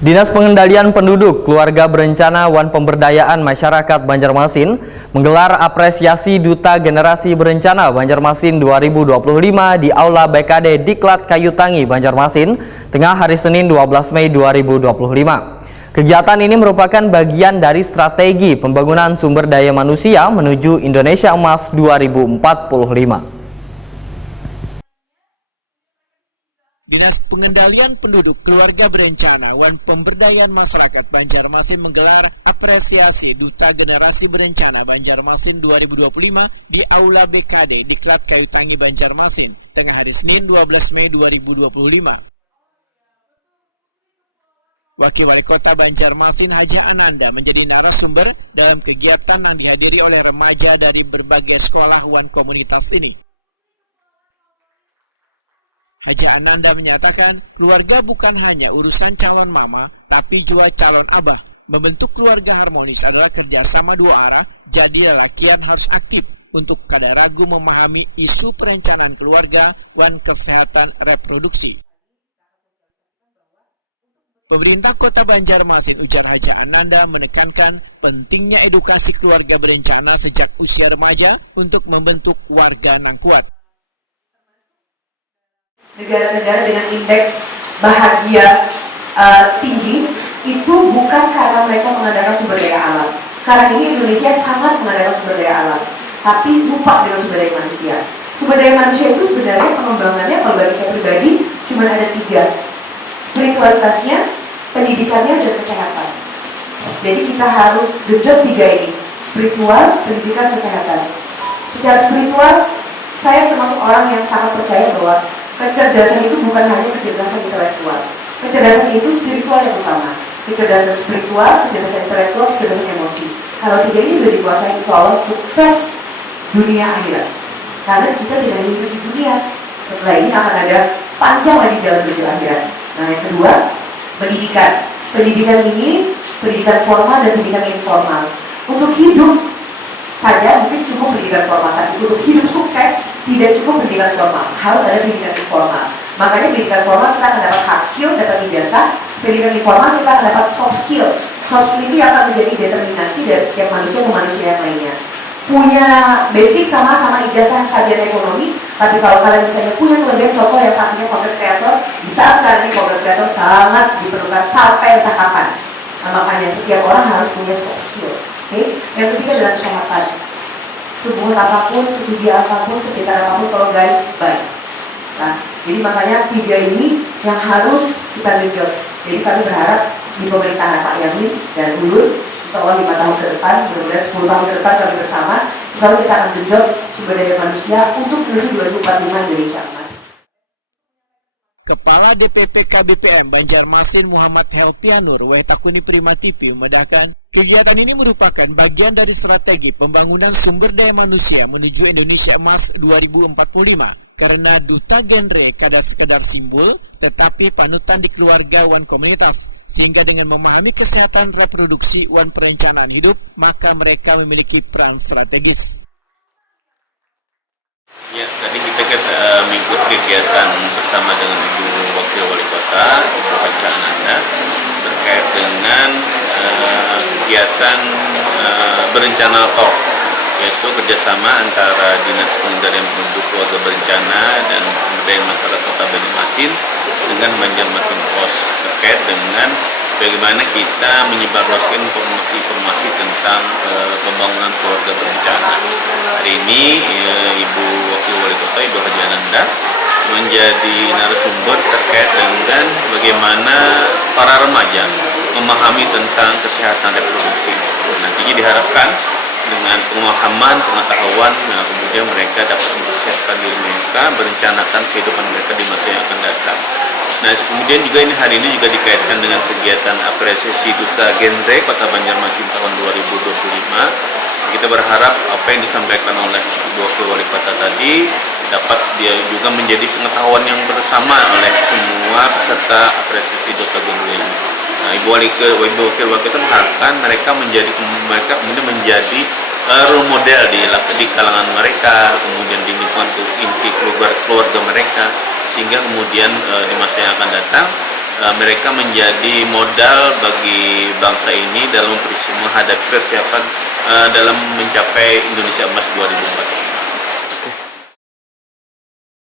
Dinas Pengendalian Penduduk, Keluarga Berencana Wan Pemberdayaan Masyarakat Banjarmasin menggelar apresiasi Duta Generasi Berencana Banjarmasin 2025 di Aula BKD Diklat Kayu Tangi, Banjarmasin, tengah hari Senin 12 Mei 2025. Kegiatan ini merupakan bagian dari strategi pembangunan sumber daya manusia menuju Indonesia Emas 2045. Dinas Pengendalian Penduduk Keluarga Berencana Wan Pemberdayaan Masyarakat Banjarmasin menggelar apresiasi Duta Generasi Berencana Banjarmasin 2025 di Aula BKD Diklat Kayu Tangi, Banjarmasin, tengah hari Senin 12 Mei 2025. Wakil Wali Kota Banjarmasin Haji Ananda menjadi narasumber dalam kegiatan yang dihadiri oleh remaja dari berbagai sekolah Wan komunitas ini. Haji Ananda menyatakan, keluarga bukan hanya urusan calon mama, tapi juga calon abah. Membentuk keluarga harmonis adalah kerjasama dua arah, jadi lelakian harus aktif untuk kada ragu memahami isu perencanaan keluarga dan kesehatan reproduksi. Pemerintah Kota Banjarmasin, ujar Haji Ananda, menekankan pentingnya edukasi keluarga berencana sejak usia remaja untuk membentuk warga yang kuat. Negara-negara dengan indeks bahagia tinggi itu bukan karena mereka mengandalkan sumber daya alam. Sekarang ini Indonesia sangat mengandalkan sumber daya alam, tapi lupa dengan sumber daya manusia. Sumber daya manusia itu sebenarnya pengembangannya kalau bagi saya pribadi cuma ada 3: spiritualitasnya, pendidikannya, dan kesehatan. Jadi kita harus genjot 3 ini: spiritual, pendidikan, kesehatan. Secara spiritual, saya termasuk orang yang sangat percaya bahwa kecerdasan itu bukan hanya kecerdasan intelektual. Kecerdasan itu spiritual yang utama. Kecerdasan spiritual, kecerdasan intelektual, kecerdasan emosi. Kalau 3 ini sudah dikuasai, insya Allah sukses dunia akhirat. Karena kita tidak hanya hidup di dunia. Setelah ini akan ada panjang lagi jalan menuju akhirat. Nah, yang kedua, pendidikan. Pendidikan ini, pendidikan formal dan pendidikan informal. Untuk hidup saja mungkin cukup pendidikan formal, tapi untuk hidup sukses tidak cukup pendidikan formal, harus ada pendidikan informal. Makanya pendidikan formal kita akan dapat hard skill, dapat ijazah. Pendidikan informal kita akan dapat soft skill. Soft skill itu yang akan menjadi determinasi dari setiap manusia ke manusia yang lainnya. Punya basic sama-sama ijazah sarjana ekonomi, tapi kalau kalian misalnya punya kelebihan, contoh yang satunya content creator, di saat sekarang ini content creator sangat diperlukan sampai entah kapan. Nah, makanya setiap orang harus punya soft skill. Okay? Yang ketiga adalah kesehatan. Sebuah apapun, sesugi apapun, sekitar apapun, kalau baik. Nah, jadi makanya 3 ini yang harus kita genjot. Jadi kami berharap di pemerintahan Pak Yamin dan Ulun, insya Allah 5 tahun ke depan, mudah-mudahan 10 tahun ke depan kami bersama, insya Allah kita akan genjot sumber daya manusia untuk menuju 2045 Indonesia Emas. Kepala BPPK BPM Banjarmasin Muhammad Helpianur Wahtakuni Prima TV membedakan kegiatan ini merupakan bagian dari strategi pembangunan sumber daya manusia menuju Indonesia Emas 2045 karena duta genre kada sekadar simbol tetapi panutan di keluarga wan komunitas, sehingga dengan memahami kesehatan reproduksi wan perencanaan hidup maka mereka memiliki peran strategis. Ya, tadi kita mengikuti kegiatan bersama dengan Ibu Wakil Wali Kota, Ibu Haji Ananda, terkait dengan kegiatan berencana talk, yaitu kerjasama antara Dinas Pengendalian Penduduk Keluarga Berencana dan Pemberdayaan Masyarakat Kota Banjarmasin dengan Banjarmasin Pos, terkait dengan bagaimana kita menyebarluaskan informasi tentang pembangunan keluarga berencana. Hari ini Ibu Wakil Wali Kota, Ibu Haji Ananda, menjadi narasumber terkait dengan bagaimana para remaja memahami tentang kesehatan reproduksi. Nantinya diharapkan dengan pemahaman, pengetahuan, kemudian mereka dapat mempersiapkan diri mereka, berencanakan kehidupan mereka di masa yang akan datang. Nah, kemudian juga ini hari ini juga dikaitkan dengan kegiatan apresiasi Duta Genre Kota Banjarmasin tahun 2025. Kita berharap apa yang disampaikan oleh Ibu Wakil Wali Kota tadi dapat dia juga menjadi pengetahuan yang bersama oleh semua peserta apresiasi Duta Genre ini. Nah, Ibu Wakil Wali Kota mengharapkan mereka kemudian menjadi role model di kalangan mereka, kemudian di lingkungan inti keluarga mereka, sehingga kemudian di masa yang akan datang mereka menjadi modal bagi bangsa ini dalam menghadapi persiapan dalam mencapai Indonesia Emas 2040.